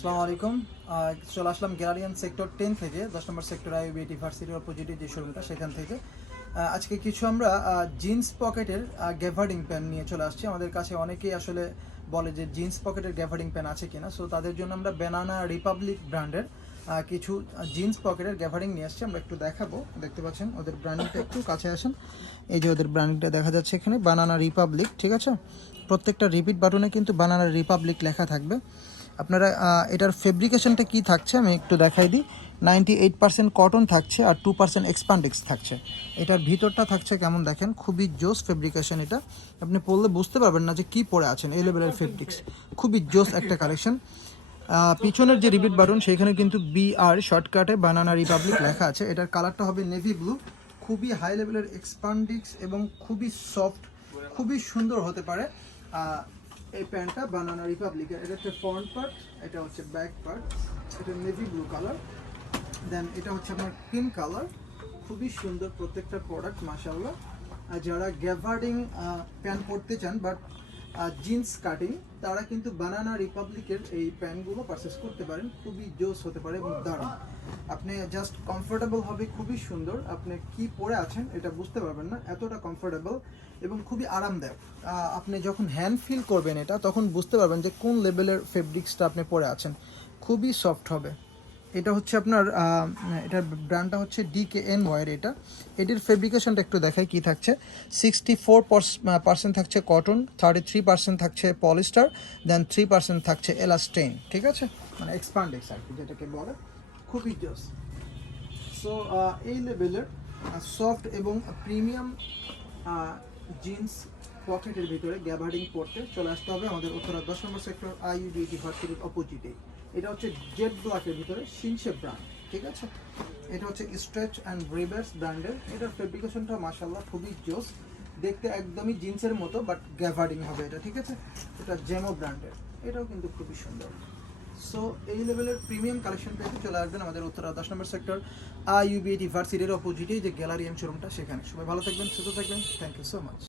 আসসালামু আলাইকুম। চলে আসলাম গ্যালারিয়ান সেক্টর 10 থেকে 10 নম্বর সেক্টর আইউবিএটি ভার্সিটির অপোজিটে যে শোরুমটা সেখান থেকে আজকে কিছু আমরা জিন্স পকেটের গ্যাভার্ডিং প্যান নিয়ে চলে আসছি। আমাদের কাছে অনেকেই আসলে বলে যে জিন্স পকেটের গ্যাভার্ডিং প্যান আছে কিনা, সো তাদের জন্য আমরা ব্যানানা রিপাবলিক ব্র্যান্ডের কিছু জিন্স পকেটের গ্যাভারিং নিয়ে আসছি। আমরা একটু দেখাবো, দেখতে পাচ্ছেন ওদের ব্র্যান্ডিংটা, একটু কাছে আসেন। এই যে ওদের ব্র্যান্ডিংটা দেখা যাচ্ছে এখানে, বানানা রিপাবলিক, ঠিক আছে। প্রত্যেকটা রিপিট বাটনে কিন্তু বানানা রিপাবলিক লেখা থাকবে। আপনারা এটার ফেব্রিকেশনটা কি থাকছে আমি একটু দেখাই দিই। 98% কটন থাকছে আর 2% এক্সপান্ডিক্স থাকছে। এটার ভিতরটা থাকছে কেমন দেখেন, খুবই জোস ফেব্রিকেশন। এটা আপনি পরলে বুঝতে পারবেন না যে কি পরে আছেন, এই লেভেলের ফেব্রিক্স, খুবই জোস একটা কালেকশন। পিছনের যে রিপিট বাটন সেখানে কিন্তু BR শর্টকাটে বানানা রিপাবলিক লেখা আছে। এটার কালারটা হবে নেভি ব্লু, খুবই হাই লেভেলের এক্সপান্ডিক্স এবং খুবই সফট, খুবই সুন্দর হতে পারে এই প্যান্টটা বানানা রিপাবলিকের। এটা হচ্ছে ফ্রন্ট পার্ট, এটা হচ্ছে ব্যাক পার্ট। এটা নেভি ব্লু কালার, দেন এটা হচ্ছে আপনার পিঙ্ক কালার। খুবই সুন্দর প্রত্যেকটা প্রোডাক্ট মাশাআল্লাহ। যারা গ্যাভার্ডিং প্যান্ট পরতে চান বাট জিন্স কাটিং, তারা কিন্তু বানানা রিপাবলিকের এই প্যান্টগুলো পারচেস করতে পারেন। খুবই জোস হতে পারে এবং দারুণ, আপনি জাস্ট কমফোর্টেবল হবে, খুবই সুন্দর। আপনি কি পরে আছেন এটা বুঝতে পারবেন না, এতটা কমফোর্টেবল এবং খুবই আরামদায়ক। আপনি যখন হ্যান্ড ফিল করবেন এটা, তখন বুঝতে পারবেন যে কোন লেভেলের ফেব্রিক্সটা আপনি পরে আছেন। খুবই সফট হবে। এটা হচ্ছে আপনার এটার ব্র্যান্ডটা হচ্ছে DKNY। এটির ফেব্রিকেশনটা একটু দেখাই কি থাকছে। 64% থাকছে কটন, 33% থাকছে পলিস্টার, দেন 3% থাকছে এলাস্টেইন, ঠিক আছে, মানে এক্সপান্ডেক্স আর কি যেটাকে বলে। খুবই জোস। সো এই লেভেলের সফট এবং প্রিমিয়াম জিন্স পকেটের ভিতরে গ্যাভার্ডিং পড়তে চলে আসতে হবে আমাদের উত্তরা 10 নম্বর সেক্টর আইইউবিটি ভার্সিটির অপোজিটে। এটা হচ্ছে জেড ব্ল্যাকের ভিতরে শিনশে ব্র্যান্ড, ঠিক আছে। এটা হচ্ছে স্ট্রেচ অ্যান্ড রিভার্স ব্র্যান্ডের। এটার ফেব্রিকেশনটা মাশাআল্লাহ খুবই জোস, দেখতে একদমই জিন্সের মতো বাট গ্যাভার্ডিং হবে এটা, ঠিক আছে। এটা জেমো ব্র্যান্ডের, এটাও কিন্তু খুবই সুন্দর। সো এই লেভেলের প্রিমিয়াম কালেকশন পেতে চলে আসবেন আমাদের উত্তরা 10 নম্বর সেক্টর আইইউবিটি ভার্সিটির অপোজিটে যে গ্যালারিয়ান শোরুমটা সেখানে। সবাই ভালো থাকবেন, সুস্থ থাকবেন, থ্যাংক ইউ সো মাচ।